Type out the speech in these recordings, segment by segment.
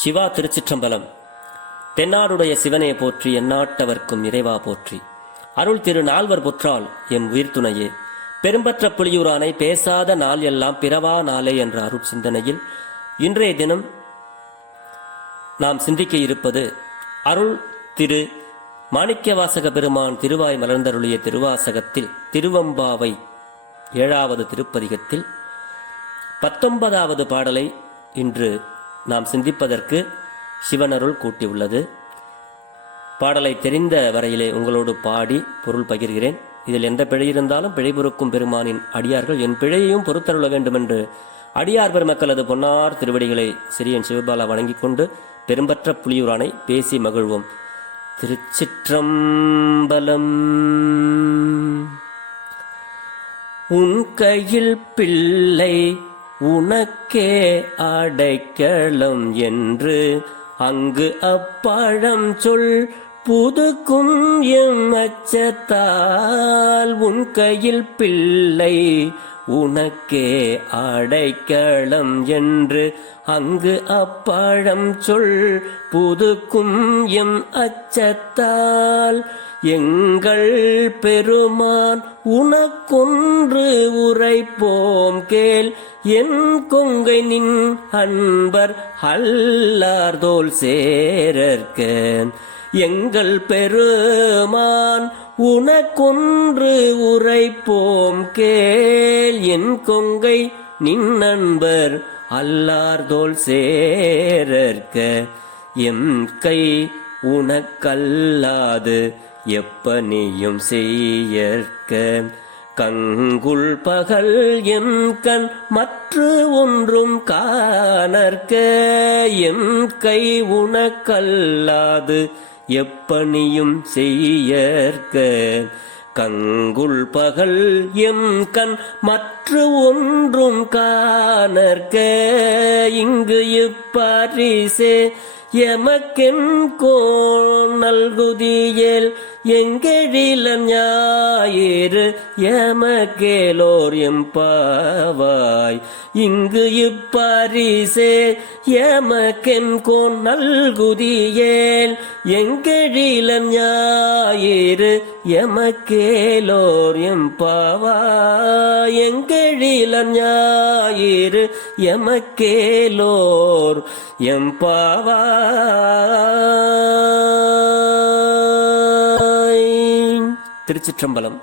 சிவா திருச்சிற்றம்பலம். தென்னாடுடைய சிவனே போற்றி, எந்நாட்டவர்க்கும் இறைவா போற்றி. அருள் திரு நால்வர் பொற்றால் எம் உயிர்த்துணையே. பெரும்பற்ற புலியூரானை பேசாத நாள் எல்லாம் பிறவா நாளே என்ற அருள் சிந்தனையில் இன்றைய தினம் நாம் சிந்திக்க இருப்பது அருள் திரு மாணிக்கவாசக பெருமான் திருவாய் மலர்ந்தருளிய திருவாசகத்தில் திருவம்பாவை 7வது திருப்பதிகத்தில் 19வது பாடலை இன்று நாம் சிந்திப்பதற்கு சிவனருள் கூட்டியுள்ளது. பாடலை தெரிந்த வரையிலே உங்களோடு பாடி பொருள் பகிர்கிறேன். இதில் எந்த பிழை இருந்தாலும் பிழை பொறுக்கும் பெருமானின் அடியார்கள் என் பிழையையும் பொறுத்தருள வேண்டும் என்று அடியார் பெருமக்களது பொன்னார் திருவடிகளை சிறியன் சிவபாலா வணங்கிக் கொண்டு பெரும்பற்ற புலியூரானை பேசி மகிழ்வோம். திருச்சிற்றம்பலம். உன் கையில் பிள்ளை உனக்கே அடைக்கலம் என்று அங்கு அப்பழம் சொல் புதுக்கும் எம் அச்சத்தால். உன் கையில் பிள்ளை உனக்கே அடைக்கலம் என்று அங்கு அப்பழம் சொல் புதுக்கும் எம் அச்சத்தால். எங்கள் பெருமான் உனக்கொன்று உரைப்போம் கேள், என் கொங்கை நின் அன்பர் அல்லார்தோல் சேரற்க. எங்கள் பெருமான் உனக்கொன்று உரைப்போம் கேள், என் கொங்கை நின் அன்பர் அல்லார்தோல் சேரற்க. எம் கை உனக்கல்லாது எப்பனியும் செய்யற்க. கங்குள் பகல் எம் கண் மற்று ஒன்றும் காணற்க. எம் கை உனக்கல்லாது எப்பனியும் செய்யற்க. கங்குள் பகல் எம் கண் மற்று ஒன்றும் காணற்க. இங்கு இப்பரிசே எமக்கென் நல்குதியேல் எங்கெழில ஞாயிறு எமக்கேலோர் எம்பாவாய். இங்கு இப்பரிசே எமக்கென் நல்குதியேல் எங்கெழில ஞாயிறு எமக்கேலோர் எம்பாவாய். எங்கெழில ஞாயிறு எமக்கேலோர் எம்பாவாய். திருச்சிற்றம்பலம்.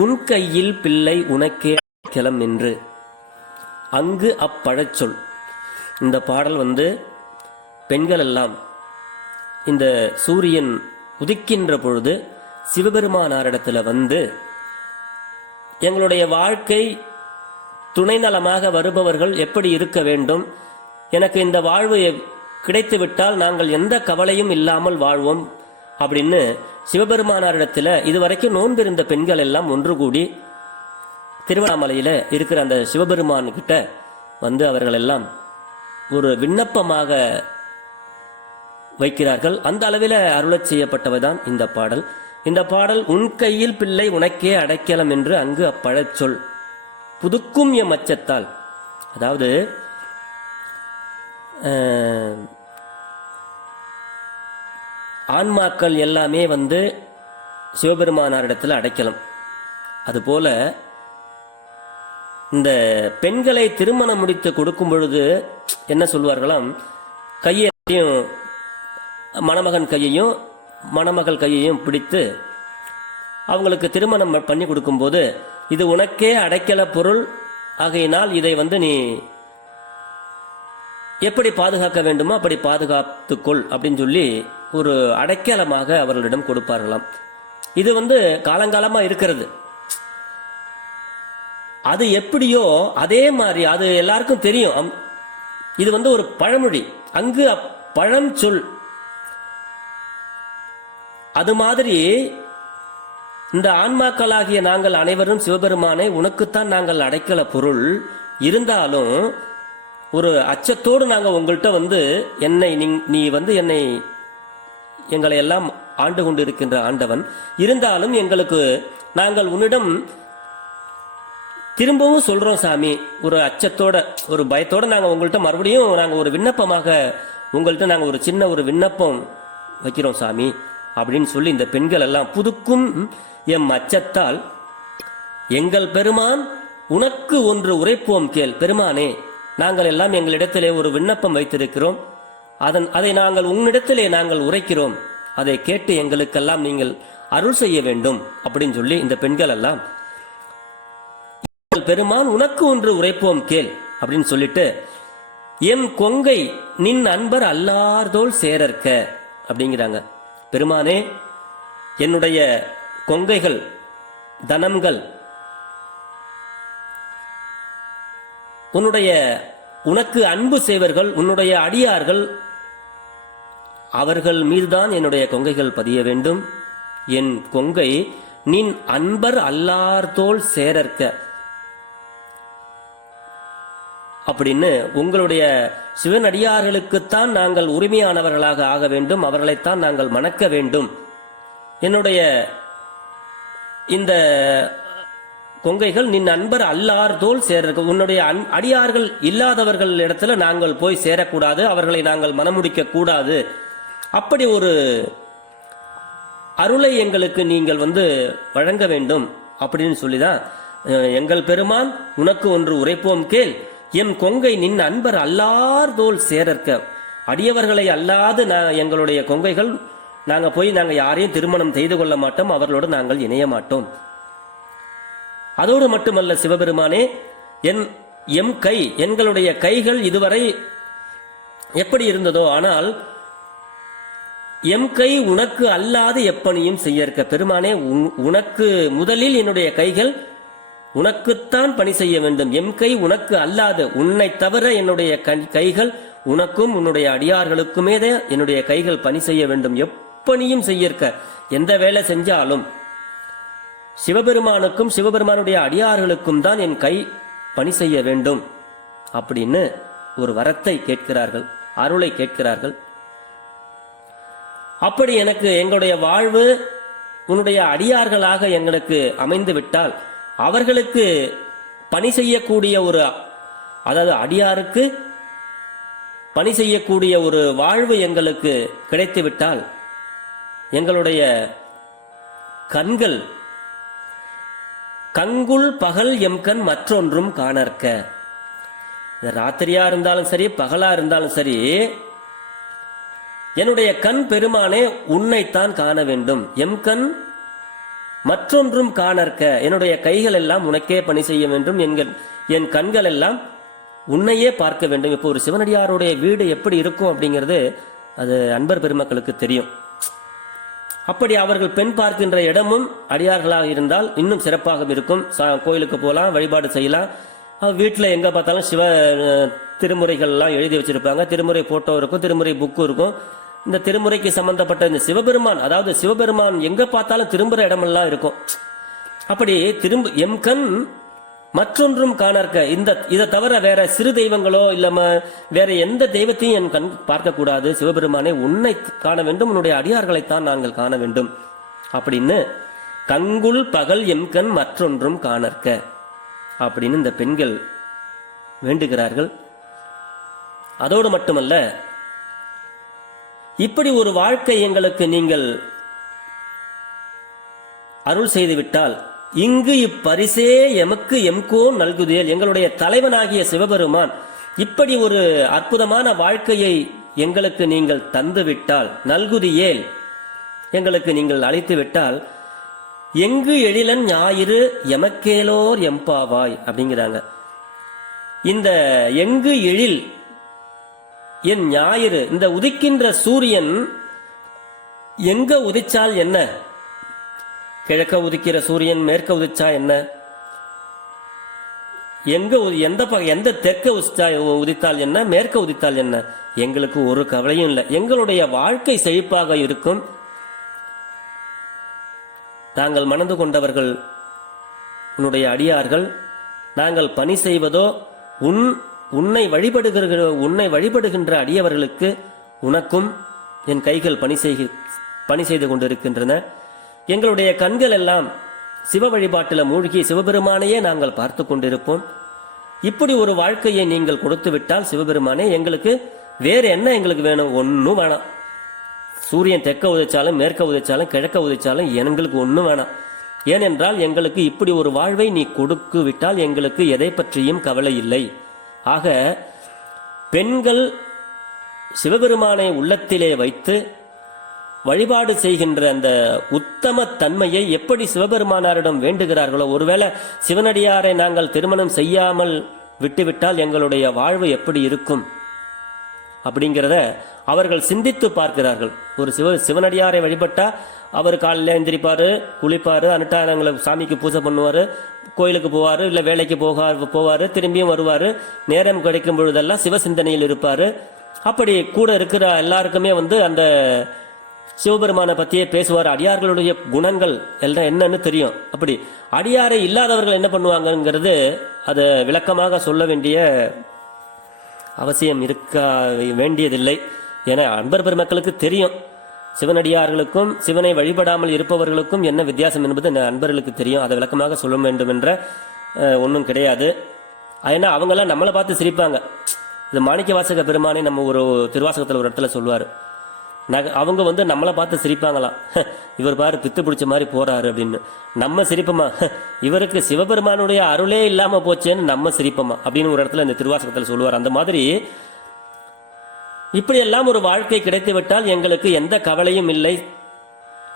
உன் கையில் பிள்ளை உனக்கே அடைக்கலம் என்று அங்கு அப்பழச்சொல். இந்த பாடல் பெண்கள் எல்லாம் இந்த சூரியன் உதிக்கின்ற பொழுது சிவபெருமானாரிடத்துல எங்களுடைய வாழ்க்கை துணை நலமாக வருபவர்கள் எப்படி இருக்க வேண்டும், எனக்கு இந்த வாழ்வு கிடைத்து விட்டால் நாங்கள் எந்த கவலையும் இல்லாமல் வாழ்வோம் அப்படின்னு சிவபெருமானாரிடத்துல இதுவரைக்கும் நோன்பிருந்த பெண்கள் எல்லாம் ஒன்று கூடி திருவண்ணாமலையில இருக்கிற அந்த சிவபெருமான் கிட்ட அவர்கள் எல்லாம் ஒரு விண்ணப்பமாக வைக்கிறார்கள். அந்த அளவில் அருளச் செய்யப்பட்டவைதான் இந்த பாடல். இந்த பாடல் உன் கையில் பிள்ளை உனக்கே அடைக்கலம் என்று அங்கு அப்பழச்சொல் புதுக்கும் எம் அச்சத்தால். அதாவது ஆன்மாக்கள் எல்லாமே சிவபெருமானாரிடத்தில் அடைக்கலம். அதுபோல இந்த பெண்களை திருமணம் முடித்து கொடுக்கும் பொழுது என்ன சொல்வார்களாம், கையையும் மணமகன் கையையும் மணமகள் கையையும் பிடித்து அவங்களுக்கு திருமணம் பண்ணி கொடுக்கும்போது இது உனக்கே அடைக்கல பொருள், ஆகையினால் இதை நீ எப்படி பாதுகாக்க வேண்டுமோ அப்படி பாதுகாத்துக்கொள் அப்படின்னு சொல்லி ஒரு அடைக்கலமாக அவர்களிடம் கொடுப்பார்களாம். இது காலங்காலமா இருக்கிறது. அது எப்படியோ அதே மாதிரி அது எல்லாருக்கும் தெரியும். இது ஒரு பழமொழி, அங்கு பழம் சொல். அது மாதிரி இந்த ஆன்மாக்களாகிய நாங்கள் அனைவரும் சிவபெருமானை உனக்குத்தான் நாங்கள் அடைக்கல பொருள், இருந்தாலும் ஒரு அச்சத்தோடு நாங்கள் உங்கள்கிட்ட என்னை நீ என்னை எங்களை எல்லாம் ஆண்டு கொண்டு இருக்கின்ற ஆண்டவன், இருந்தாலும் எங்களுக்கு நாங்கள் உன்னிடம் திரும்பவும் சொல்றோம் சாமி, ஒரு அச்சத்தோட ஒரு பயத்தோட நாங்க உங்கள்கிட்ட மறுபடியும் நாங்க ஒரு விண்ணப்பமாக உங்கள்கிட்ட நாங்க ஒரு சின்ன ஒரு விண்ணப்பம் வைக்கிறோம் சாமி அப்படின்னு சொல்லி இந்த பெண்கள் எல்லாம் புதுக்கும் எம் அச்சத்தால் எங்கள் பெருமான் உனக்கு ஒன்று உரைப்போம் கேள். பெருமானே, நாங்கள் எல்லாம் எங்களிடத்திலே ஒரு விண்ணப்பம் வைத்திருக்கிறோம், அதை நாங்கள் உன்னிடத்திலே நாங்கள் உரைக்கிறோம், அதை கேட்டு எங்களுக்கெல்லாம் நீங்கள் அருள் செய்ய வேண்டும் அப்படின்னு சொல்லி இந்த பெண்கள் எல்லாம் பெருமான் உனக்கு ஒன்று உரைப்போம் கேள் அப்படின்னு சொல்லிட்டு, எம் கொங்கை நின் அன்பர் அல்லார்தோள் சேரற்க அப்படிங்கிறாங்க. பெருமானே, என்னுடைய கொங்கைகள், தனங்கள் உனக்கு அன்பு செய்வர்கள், உன்னுடைய அடியார்கள், அவர்கள் மீதுதான் என்னுடைய கொங்கைகள் பதிய வேண்டும். என் கொங்கை நின் அன்பர் அல்லார்தோள் சேரற்க அப்படின்னு உங்களுடைய சிவனடியார்களுக்குத்தான் நாங்கள் உரிமையானவர்களாக ஆக வேண்டும், அவர்களைத்தான் நாங்கள் மணக்க வேண்டும். என்னுடைய இந்த கொங்கைகள் நின் அன்பர் அல்லார்தோள் சேரற்க, உன்னுடைய அடியார்கள் இல்லாதவர்கள் இடத்துல நாங்கள் போய் சேரக்கூடாது, அவர்களை நாங்கள் மனமுடிக்க கூடாது. அப்படி ஒரு அருளை எங்களுக்கு நீங்கள் வழங்க வேண்டும் அப்படின்னு சொல்லிதான், எங்கள் பெருமான் உனக்கு ஒன்று உரைப்போம் கேள், எம் கொங்கை நின் அன்பர் அல்லார்தோள் சேரற்க. அடியவர்களை அல்லாது எங்களுடைய கொங்கைகள் நாங்கள் யாரையும் திருமணம் செய்து கொள்ள மாட்டோம், அவர்களோடு நாங்கள் இணைய மாட்டோம். அதோடு மட்டுமல்ல சிவபெருமானே, எம் கை, எங்களுடைய கைகள் இதுவரை எப்படி இருந்ததோ, ஆனால் எம் கை உனக்கு அல்லாது எப்பணியும் செய்யற்க. பெருமானே, உனக்கு முதலில் என்னுடைய கைகள் உனக்குத்தான் பணி செய்ய வேண்டும். எம் கை உனக்கு அல்லாது, உன்னை தவிர என்னுடைய கைகள் உனக்கும் உன்னுடைய அடியார்களுக்குமே தான் என்னுடைய கைகள் பணி செய்ய வேண்டும். எப்பணியும் செய்யற்க, எந்த வேலை செஞ்சாலும் சிவபெருமானுக்கும் சிவபெருமானுடைய அடியார்களுக்கும் தான் என் கை பணி செய்ய வேண்டும் அப்படின்னு ஒரு வரத்தை கேட்கிறார்கள், அருளை கேட்கிறார்கள். அப்படி எனக்கு எங்களுடைய வாழ்வு உன்னுடைய அடியார்களாக எங்களுக்கு அமைந்து விட்டால், அவர்களுக்கு பணி செய்யக்கூடிய அதாவது அடியாருக்கு பணி செய்யக்கூடிய ஒரு வாழ்வு எங்களுக்கு கிடைத்து விட்டால், எங்களுடைய கண்கள் கங்குள் பகல் எம்கண் மற்றொன்றும் காணற்க. ராத்திரியா இருந்தாலும் சரி, பகலா இருந்தாலும் சரி, என்னுடைய கண் பெருமானே உன்னைத்தான் காண வேண்டும். எம் கண் மற்றொன்றும் காணற்க, என்னுடைய கைகள் எல்லாம் உனக்கே பணி செய்ய வேண்டும், என் கண்கள் எல்லாம் உன்னையே பார்க்க வேண்டும். இப்போ ஒரு சிவனடியாருடைய வீடு எப்படி இருக்கும் அப்படிங்கிறது அது அன்பர் பெருமக்களுக்கு தெரியும். அப்படி அவர்கள் பெண் பார்க்கின்ற இடமும் அடியார்களாக இருந்தால் இன்னும் சிறப்பாக இருக்கும். கோயிலுக்கு போகலாம், வழிபாடு செய்யலாம். வீட்டில் எங்க பார்த்தாலும் சிவ திருமுறைகள் எல்லாம் எழுதி வச்சிருப்பாங்க. திருமுறை போட்டோ இருக்கும், திருமுறை புக்கு இருக்கும். இந்த திருமுறைக்கு சம்பந்தப்பட்ட இந்த சிவபெருமான், அதாவது சிவபெருமான் எங்க பார்த்தாலும் திரும்புற இடமெல்லாம் இருக்கும். அப்படி எம் கண் மற்றொன்றும் காணற்க, இதை தவிர வேற சிறு தெய்வங்களோ இல்ல வேற எந்த தெய்வத்தையும் என் கண் பார்க்க கூடாது. சிவபெருமானே உன்னை காண வேண்டும், உன்னுடைய அடியார்களைத்தான் நாங்கள் காண வேண்டும் அப்படின்னு கங்குள் பகல் எம் கண் மற்றொன்றும் காணற்க அப்படின்னு இந்த பெண்கள் வேண்டுகிறார்கள். அதோடு மட்டுமல்ல, இப்படி ஒரு வாழ்க்கை எங்களுக்கு நீங்கள் அருள் செய்துவிட்டால், இங்கு இப்பரிசே எமக்கு எம்கோ நல்குதேல், எங்களுடைய தலைவனாகிய சிவபெருமான் இப்படி ஒரு அற்புதமான வாழ்க்கையை எங்களுக்கு நீங்கள் தந்துவிட்டால், நல்குதியேல் எங்களுக்கு நீங்கள் அளித்து விட்டால், எங்கு எழிலன் ஞாயிறு எமக்கேலோர் எம்பாவாய் அப்படிங்கிறாங்க. இந்த எங்கு எழில் என் ஞாயிறு, இந்த உதிக்கின்ற சூரியன் எங்க உதிச்சால் என்ன? கிழக்க உதிக்கிற சூரியன் மேற்க உதிச்சா என்ன? எந்த தெற்க உதித்தால் என்ன, மேற்க உதித்தால் என்ன? எங்களுக்கு ஒரு கவலையும் இல்லை. எங்களுடைய வாழ்க்கை செழிப்பாக இருக்கும். தாங்கள் மணந்து கொண்டவர்கள் உன்னுடைய அடியார்கள், நாங்கள் பணி செய்வதோ உன்னை வழிபடுகின்ற அடியவர்களுக்கு உனக்கும் என் கைகள் பணி செய்து கொண்டிருக்கின்றன. எங்களுடைய கண்கள் எல்லாம் சிவ வழிபாட்டில் மூழ்கி சிவபெருமானையே நாங்கள் பார்த்து கொண்டிருப்போம். இப்படி ஒரு வாழ்க்கையை நீங்கள் கொடுத்து விட்டால் சிவபெருமானே எங்களுக்கு வேறு என்ன எங்களுக்கு வேணும்? ஒன்றும் வேணாம். சூரியன் தெற்க உதைச்சாலும் மேற்க உதைச்சாலும் கிழக்க உதைச்சாலும் எங்களுக்கு ஒன்றும் வேணாம். ஏனென்றால் எங்களுக்கு இப்படி ஒரு வாழ்வை நீ கொடுத்து விட்டால் எங்களுக்கு எதை பற்றியும் கவலை இல்லை. ஆக பெண்கள் சிவபெருமானை உள்ளத்திலே வைத்து வழிபாடு செய்கின்ற அந்த உத்தம தன்மையை எப்படி சிவபெருமானாரிடம் வேண்டுகிறார்களோ, ஒருவேளை சிவனடியாரை நாங்கள் திருமணம் செய்யாமல் விட்டுவிட்டால் எங்களுடைய வாழ்வு எப்படி இருக்கும் அப்படிங்கிறத அவர்கள் சிந்தித்து பார்க்கிறார்கள். ஒரு சிவனடியாரை வழிபட்டா அவர் காலையில் எந்திரிப்பாரு, குளிப்பாரு, அனுட்டானங்களை சாமிக்கு பூஜை பண்ணுவார், கோயிலுக்கு போவார், இல்லை வேலைக்கு போவார், திரும்பியும் வருவார், நேரம் கிடைக்கும் பொழுதெல்லாம் சிவசிந்தனையில் இருப்பார். அப்படி கூட இருக்கிற எல்லாருக்குமே அந்த சிவபெருமானை பற்றியே பேசுவார். அடியார்களுடைய குணங்கள் எல்லாம் என்னன்னு தெரியும். அப்படி அடியாரை இல்லாதவர்கள் என்ன பண்ணுவாங்கங்கிறது அதை விளக்கமாக சொல்ல வேண்டிய அவசியம் இருக்க வேண்டியதில்லை. ஏன்னா அன்பர் பெருமக்களுக்கு தெரியும், சிவனடியார்களுக்கும் சிவனை வழிபடாமல் இருப்பவர்களுக்கும் என்ன வித்தியாசம் என்பது அன்பர்களுக்கு தெரியும். அதை விளக்கமாக சொல்ல வேண்டும் என்ற ஒன்றும் கிடையாது. ஏன்னா அவங்கெல்லாம் நம்மளை பார்த்து சிரிப்பாங்க. இது மாணிக்க வாசக பெருமானை நம்ம ஒரு திருவாசகத்தில் ஒரு இடத்துல சொல்லுவார். அவங்க நம்மளை பார்த்து சிரிப்பாங்களாம், இவர் பாரு பித்து பிடிச்ச மாதிரி போறாரு அப்படின்னு. நம்ம சிரிப்போமா? இவருக்கு சிவபெருமானுடைய அருளே இல்லாம போச்சேன்னு நம்ம சிரிப்போமா அப்படின்னு ஒரு இடத்துல இந்த திருவாசகத்தில் சொல்லுவார். அந்த மாதிரி இப்படியெல்லாம் ஒரு வாழ்க்கை கிடைத்து விட்டால் எங்களுக்கு எந்த கவலையும் இல்லை,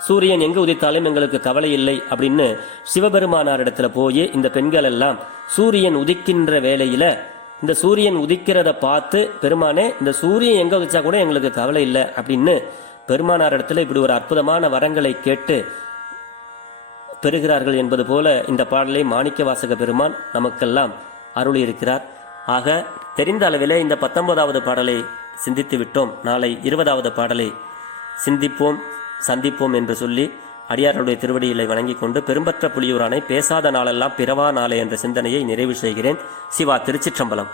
சூரியன் எங்கு உதித்தாலும் எங்களுக்கு கவலை இல்லை அப்படின்னு சிவபெருமானாரிடத்துல போய் இந்த பெண்கள் எல்லாம் சூரியன் உதிக்கின்ற வேளையில இந்த சூரியன் உதிக்கிறத பார்த்து, பெருமானே இந்த சூரியன் எங்க உதிச்சா கூட எங்களுக்கு கவலை இல்லை அப்படின்னு பெருமானார் இடத்துல இப்படி ஒரு அற்புதமான வரங்களை கேட்டு பெறுகிறார்கள் என்பது போல இந்த பாடலை மாணிக்க வாசக பெருமான் நமக்கெல்லாம் அருளி இருக்கிறார். ஆக தெரிந்த அளவிலே இந்த 19வது பாடலை சிந்தித்து விட்டோம். நாளை 20வது பாடலை சிந்திப்போம், சந்திப்போம் என்று சொல்லி அடியார்களுடைய திருவடிகளை வணங்கிக் கொண்டு பெரும்பற்ற புலியூரானை பேசாத நாளெல்லாம் பிறவா நாளே என்ற சிந்தனையை நிறைவு செய்கிறேன். சிவா. திருச்சிற்றம்பலம்.